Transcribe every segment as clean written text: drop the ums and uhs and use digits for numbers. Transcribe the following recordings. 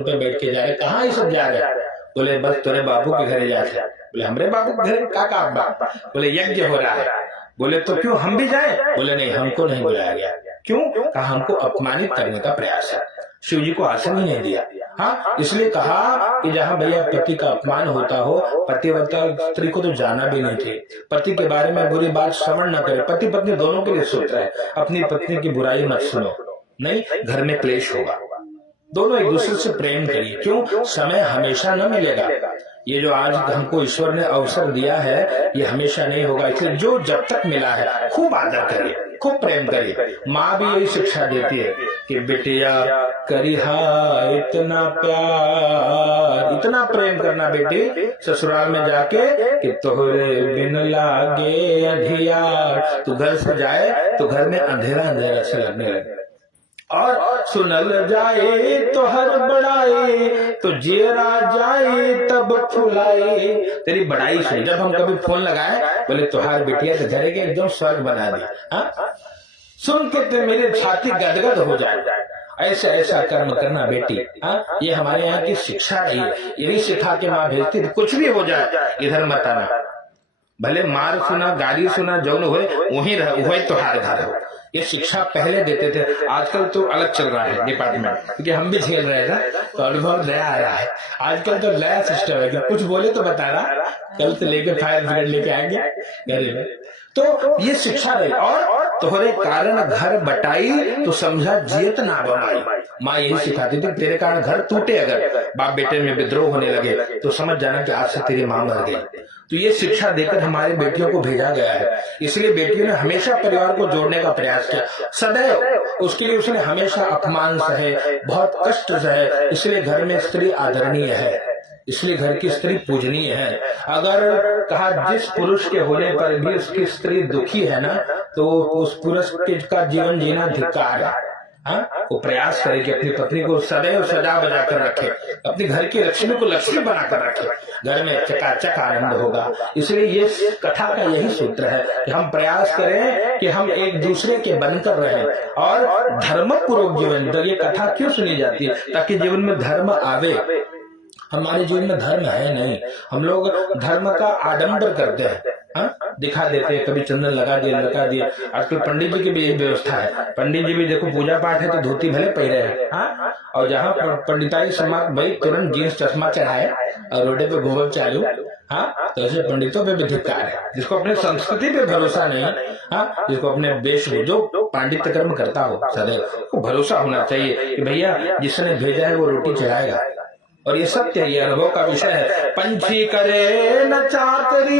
बटनों पे बैठ के जा रहे, कहाँ ये सब जा रहे हैं? बोले बस तेरे बाबू के घर जा रहे। बोले हमरे बाबू के घर का काम बा? बोले यज्ञ हो रहा है। बोले तो क्यों हम भी जाएं? बोले नहीं, हमको नहीं बुलाया गया। क्यों? कहा हमको अपमानित करने का प्रयास है, शिव जी को आसन ही नहीं दिया। हाँ, इसलिए कहा कि जहाँ भैया पति का अपमान होता हो, पतिव्रता स्त्री को तो जाना भी नहीं थे, पति के बारे में बुरी बात श्रवण न करे। पति पत्नी दोनों के लिए सूत्र है, अपनी पत्नी की बुराई मत सुनो, नहीं घर में क्लेश होगा। दोनों एक दूसरे से प्रेम करिए। क्यों? समय हमेशा न मिलेगा। ये जो आज हमको ईश्वर ने अवसर दिया है ये हमेशा नहीं होगा, इसलिए जो जब तक मिला है खूब आदर करिए, खूब प्रेम करिए। माँ भी यही शिक्षा देती है कि बेटिया करिहा इतना प्यार, इतना प्रेम करना बेटी ससुराल में जाके कि तोहरे बिन लागे अंधियार। तू घर से जाए तो घर में अंधेरा अंधेरा से लगने लगे, और सुनल जाए तो हर बड़ाई, तो जेरा जाए तब फुलाए। तेरी बड़ाई सुन, जब हम कभी फोन लगाए बोले तुहार बिटिया तो घरे के एकदम स्वर्ग बना दी, सुन के तो मेरी छाती गदगद हो जाए। ऐसा ऐसा कर्म करना बेटी, ये हमारे यहाँ की शिक्षा रही है। यही सिखा के माँ भेजती, कुछ भी हो जाए इधर मत आना, भले मार सुना गाली सुना जौन हुए वहीं रह, वही तुहार घर हो। ये शिक्षा पहले देते थे, आजकल तो अलग चल रहा है डिपार्टमेंट, क्योंकि हम भी झेल रहे थे तो अनुभव नया आ रहा है। आजकल तो नया सिस्टम है कि कुछ बोले तो बता रहा, कल से लेके फायर ब्रिगेड लेके आएंगे घरे में। तो ये शिक्षा रही। और तोहरे कारण घर बटाई तो समझा जियत ना बमाई। माँ यही सिखाती थी, तेरे कारण घर टूटे, अगर बाप बेटे में विद्रोह होने लगे तो समझ जाना कि आज से तेरी माँ मर गई। तो ये शिक्षा देकर हमारे बेटियों को भेजा गया है। इसलिए बेटियों ने हमेशा परिवार को जोड़ने का प्रयास किया, सदैव। उसके लिए उसने हमेशा अपमान सहे, बहुत कष्ट सहे। इसलिए घर में स्त्री आदरणीय है, इसलिए घर की स्त्री पूजनीय है। अगर कहा जिस पुरुष के होने पर भी उसकी स्त्री दुखी है ना, तो उस पुरुष का जीवन जीना धिक्कार है। वो प्रयास करे कि अपनी पत्नी को सदैव सजा बजा कर रखे, अपने घर की लक्ष्मी को लक्ष्मी बनाकर रखे, घर में चकाचक आनंद होगा। इसलिए ये कथा का यही सूत्र है कि हम प्रयास करें कि हम एक दूसरे के बनकर रहें और धर्म पूर्वक जीवन। ये कथा क्यों सुनी जाती है? ताकि जीवन में धर्म आवे। हमारे जीवन में धर्म है नहीं, हम लोग धर्म का आडंबर करते हैं, दिखा देते हैं, कभी चंदन लगा दिया। आजकल पंडित जी की भी यही व्यवस्था है। पंडित जी भी देखो पूजा पाठ है तो धोती भले पहने हैं, और जहाँ पंडिताई समाप्त भाई तुरंत जींस चश्मा चढ़ाए और रोडे पे घूमर चालू। तो ऐसे पंडितों पे भी धिक्कार है, जिसको अपने संस्कृति पे भरोसा नहीं, जिसको अपने वेश जो पांडित्य कर्म करता हो सदैव को भरोसा होना चाहिए कि भैया जिसने भेजा है वो रोटी चढ़ाएगा। और ये सत्य है, ये अनुभव का विषय है। पंछी करे न चाकरी,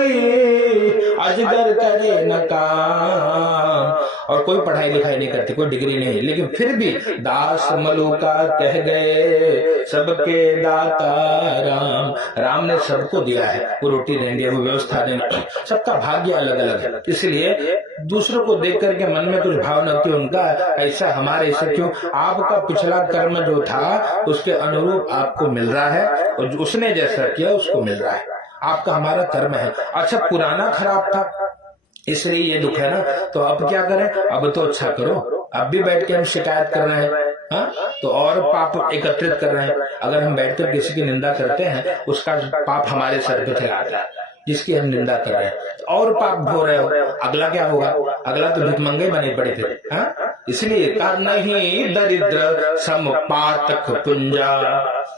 अजगर करे न काम। और कोई पढ़ाई लिखाई नहीं करती, कोई डिग्री नहीं, लेकिन फिर भी दास मलुका कह गए सबके दाता राम। राम ने सबको दिया है, वो रोटी देंगे, वो व्यवस्था देंगे, सबका भाग्य अलग अलग है। इसलिए दूसरों को देख करके मन में कुछ भाव न क्यों, उनका ऐसा हमारे ऐसा क्यों। आपका पिछला कर्म जो था उसके अनुरूप आपको मिल रहा है, और उसने जैसा किया उसको मिल रहा है। आपका हमारा कर्म है। अच्छा, पुराना खराब था इसलिए ये दुख है ना, तो अब क्या करें? अब तो अच्छा करो। अब भी बैठ के हम शिकायत कर रहे हैं, तो और पाप एकत्रित कर रहे हैं। अगर हम बैठकर किसी की निंदा करते हैं उसका पाप हमारे सर पे चढ़ाता है, जिसकी हम निंदा कर रहे हैं, और पाप भो रहे हो। अगला क्या होगा? अगला तो भिखमंगे बने पड़े थे। इसलिए कहा नहीं दरिद्र समपातक पुंजा,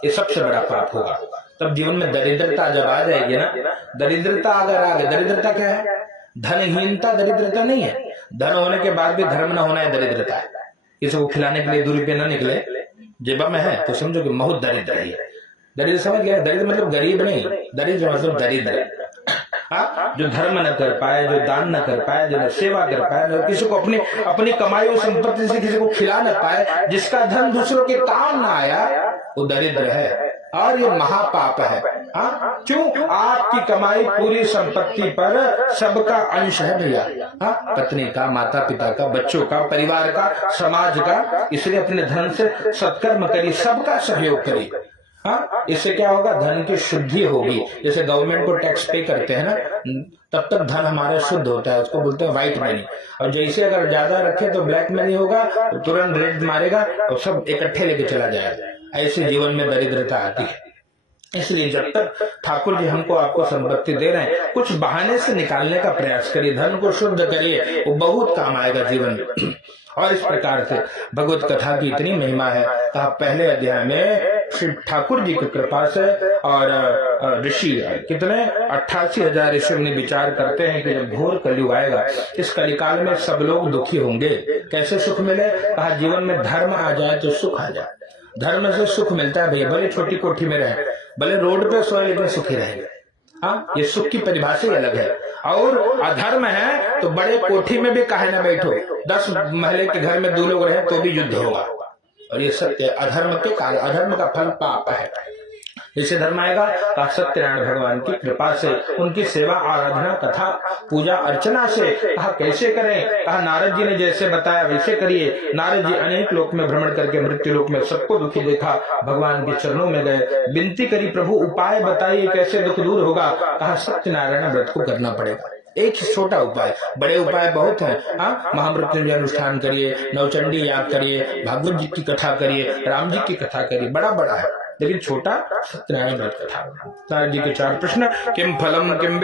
ये सबसे बड़ा पाप होगा। तब जीवन में दरिद्रता जब आ जाएगी ना, दरिद्रता अगर आ गई, दरिद्रता क्या है? धनहीनता दरिद्रता नहीं है। धन होने के बाद भी धर्म न होना है दरिद्रता है। किसी को खिलाने के लिए 2 रुपये न निकले जेबा में है तो समझो कि बहुत दरिद्र है। दरिद्र समझ गया? दरिद्र मतलब गरीब नहीं, दरिद्र मतलब दरिद्र। जो धर्म न कर पाए, जो दान न कर पाए, जो सेवा कर पाए, जो किसी को अपनी कमाई और संपत्ति से किसी को खिला न पाए, जिसका धन दूसरों के काम न आया, वो दरिद्र है। और ये महापाप है। क्यों? आपकी कमाई पूरी संपत्ति पर सबका अंश है भैया, पत्नी का, माता पिता का, बच्चों का, परिवार का, समाज का। इसलिए अपने धन से सत्कर्म करिए, सबका सहयोग करिए। इससे क्या होगा? धन की शुद्धि होगी। जैसे गवर्नमेंट को टैक्स पे करते हैं ना, तब तक धन हमारा शुद्ध होता है, उसको बोलते हैं व्हाइट मनी। और जैसे अगर ज्यादा रखे तो ब्लैक मनी होगा, तो तुरंत रेड मारेगा और सब इकट्ठे लेके चला जाएगा। ऐसे जीवन में दरिद्रता आती है। इसलिए जब तक ठाकुर जी हमको आपको संपत्ति दे रहे हैं, कुछ बहाने से निकालने का प्रयास करिए, धन को शुद्ध करिए, वो बहुत काम आएगा जीवन में। और इस प्रकार से भगवत कथा की इतनी महिमा है। कहा पहले अध्याय में श्री ठाकुर जी की कृपा से और ऋषि कितने 88,000 ऋषि ने विचार करते हैं कि जब घोर कलयुग आएगा, इस कलिकाल में सब लोग दुखी होंगे। कैसे सुख मिले? कहा जीवन में धर्म आ जाए तो सुख आ जाए। धर्म से सुख मिलता है भैया, भले छोटी कोठी में रहे, भले रोड पे सोए, लेकिन सुखी रहेंगे। हाँ, ये सुख की परिभाषा ही अलग है। और अधर्म है तो बड़े कोठी में भी काहे ना बैठो, 10 महले के घर में 2 लोग रहे तो भी युद्ध होगा। और ये सत्य, अधर्म के कारण, अधर्म का फल पाप है। जैसे धर्म आएगा, कहा सत्यनारायण भगवान की कृपा से, उनकी सेवा आराधना कथा पूजा अर्चना से। कहा कैसे करें? कहा नारद जी ने जैसे बताया वैसे करिए। नारद जी अनेक लोक में भ्रमण करके मृत्यु लोक में सबको दुखी देखा, भगवान के चरणों में गए, विनती करी प्रभु उपाय बताइए कैसे दुख दूर होगा। कहा सत्यनारायण व्रत को करना पड़ेगा। एक छोटा उपाय, बड़े उपाय बहुत हैं। हाँ, महामृत्युंजय अनुष्ठान करिए, नवचंडी याद करिए, भागवत जी की कथा करिए, राम जी की कथा करिए, बड़ा बड़ा है, लेकिन छोटा सत्यनारायण व्रत कथा। नारद जी के 4 प्रश्न, किम फलम किम